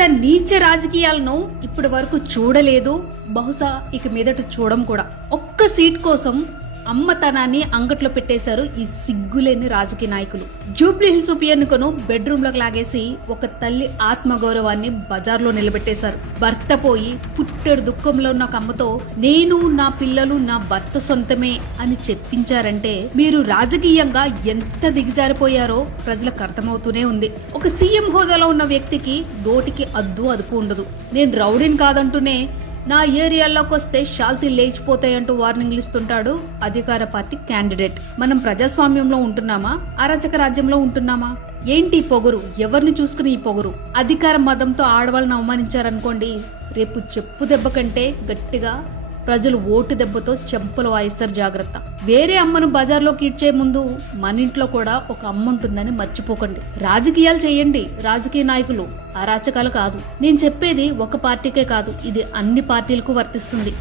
ఇంత నీచ రాజకీయాలను ఇప్పటి వరకు చూడలేదు, బహుశా ఇక మీదట చూడం కూడా. ఒక్క సీట్ కోసం అమ్మతనాన్ని అంగట్లో పెట్టేశారు ఈ సిగ్గులేని రాజకీయ నాయకులు. జూబ్లీ హిల్స్ ఉప ఎన్నికను బెడ్రూమ్ లోకి లాగేసి ఒక తల్లి ఆత్మగౌరవాన్ని బజార్లో నిలబెట్టేశారు. భర్త పోయి పుట్టెడు దుఃఖంలో ఉన్న ఒక అమ్మతో నేను, నా పిల్లలు, నా భర్త సొంతమే అని చెప్పించారంటే మీరు రాజకీయంగా ఎంత దిగజారిపోయారో ప్రజలకు అర్థమవుతూనే ఉంది. ఒక సీఎం హోదాలో ఉన్న వ్యక్తికి నోటికి అదుపు ఉండదు. నేను రౌడీని కాదంటూనే నా ఏరియాల్లోకి వస్తే శాల్తీ లేచిపోతాయంటూ వార్నింగ్లు ఇస్తుంటాడు అధికార పార్టీ క్యాండిడేట్. మనం ప్రజాస్వామ్యంలో ఉంటున్నామా, అరాచక రాజ్యంలో ఉంటున్నామా? ఏంటి పొగరు? ఎవరిని చూసుకుని ఈ పొగరు? అధికార మదంతో ఆడవాళ్ళని అవమానించారనుకోండి, రేపు చెప్పు దెబ్బ కంటే గట్టిగా ప్రజలు ఓటు దెబ్బతో చెంపలు వాయిస్తారు. జాగ్రత్త. వేరే అమ్మను బజార్లోకి ఇచ్చే ముందు మన ఇంట్లో కూడా ఒక అమ్మ ఉంటుందని మర్చిపోకండి. రాజకీయాలు చేయండి, రాజకీయ నాయకులు, అరాచకాలు కాదు. నేను చెప్పేది ఒక పార్టీకే కాదు, ఇది అన్ని పార్టీలకు వర్తిస్తుంది.